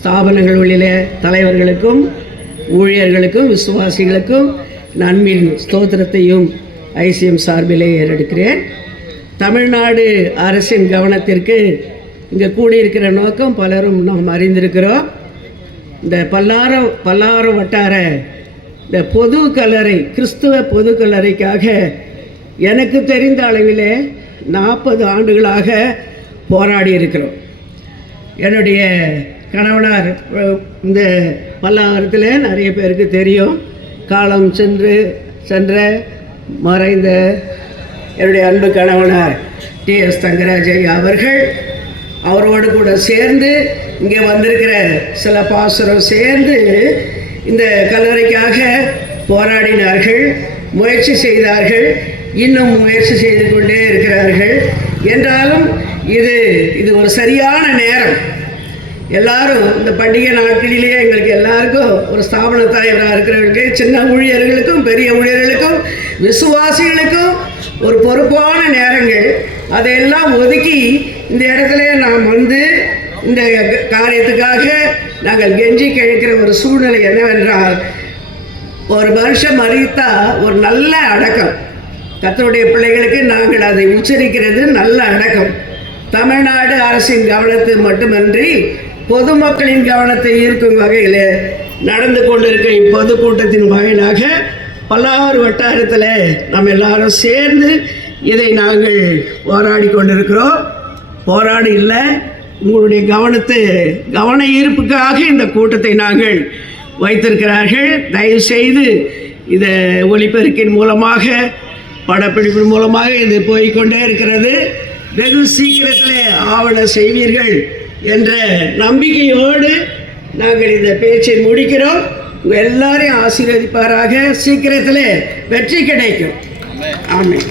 ஸ்தாபனங்களில் தலைவர்களுக்கும் ஊழியர்களுக்கும் விசுவாசிகளுக்கும் நன்மையின் ஸ்தோத்திரத்தையும் ஐசிஎம் சார்பிலே ஏறெடுக்கிறேன். தமிழ்நாடு அரசின் கவனத்திற்கு இங்கே கூடியிருக்கிற நோக்கம் பலரும் நாம் அறிந்திருக்கிறோம். இந்த பல்லாரம் வட்டார இந்த பொது கல்லறை, கிறிஸ்துவ பொது கல்லறைக்காக எனக்கு தெரிந்த அளவிலே 40 ஆண்டுகளாக போராடி இருக்கிறோம். என்னுடைய கணவனார் இந்த பல்லாவரத்தில் நிறைய பேருக்கு தெரியும். காலம் சென்ற மறைந்த என்னுடைய அன்பு கணவனார் டிஎஸ் தங்கராஜ் அவர்கள், அவரோடு கூட சேர்ந்து இங்கே வந்திருக்கிற சில பாசுரம் சேர்ந்து இந்த கல்லறைக்காக போராடினார்கள், முயற்சி செய்தார்கள், இன்னும் முயற்சி செய்து கொண்டே இருக்கிறார்கள். என்றாலும் இது ஒரு சரியான நேரம். எல்லாரும் இந்த பண்டிகை நாட்களிலேயே எங்களுக்கு எல்லாருக்கும் ஒரு ஸ்தாபன தலைவராக இருக்கிறவங்களுக்கு, சின்ன ஊழியர்களுக்கும் பெரிய ஊழியர்களுக்கும் விசுவாசிகளுக்கும் ஒரு பொறுப்பான நேரங்கள். அதையெல்லாம் ஒதுக்கி இந்த இடத்துல நாம் வந்து இந்த காரியத்துக்காக நாங்கள் கெஞ்சி கேட்கிற ஒரு சூழ்நிலை என்னவென்றால், ஒரு மனுஷன் மறித்தா ஒரு நல்ல அடக்கம். கர்த்தருடைய பிள்ளைகளுக்கு நாங்கள் அதை உச்சரிக்கிறது நல்ல அடக்கம். தமிழ்நாடு அரசின் கவனத்தை மட்டுமன்றி பொதுமக்களின் கவனத்தை ஈர்க்கும் வகையில் நடந்து கொண்டிருக்கிற இப்பொதுக்கூட்டத்தின் வாயிலாக பல்லாறு வட்டாரத்தில் நம்ம எல்லாரும் சேர்ந்து இதை நாங்கள் போராடி கொண்டிருக்கிறோம். போராடி இல்லை, உங்களுடைய கவன ஈர்ப்புக்காக இந்த கூட்டத்தை நாங்கள் வைத்திருக்கிறார்கள். தயவு செய்து இதை ஒலிபெருக்கின் மூலமாக, படப்பிடிப்பின் மூலமாக இது போய்கொண்டே இருக்கிறது. வெகு சீக்கிரத்தில் ஆவண செய்வீர்கள் என்ற நம்பிக்கையோடு நாங்கள் இந்த பேச்சை முடிக்கிறோம். உங்கள் எல்லாரையும் ஆசீர்வதிப்பாராக. சீக்கிரத்தில் வெற்றி கிடைக்கும். ஆமென்.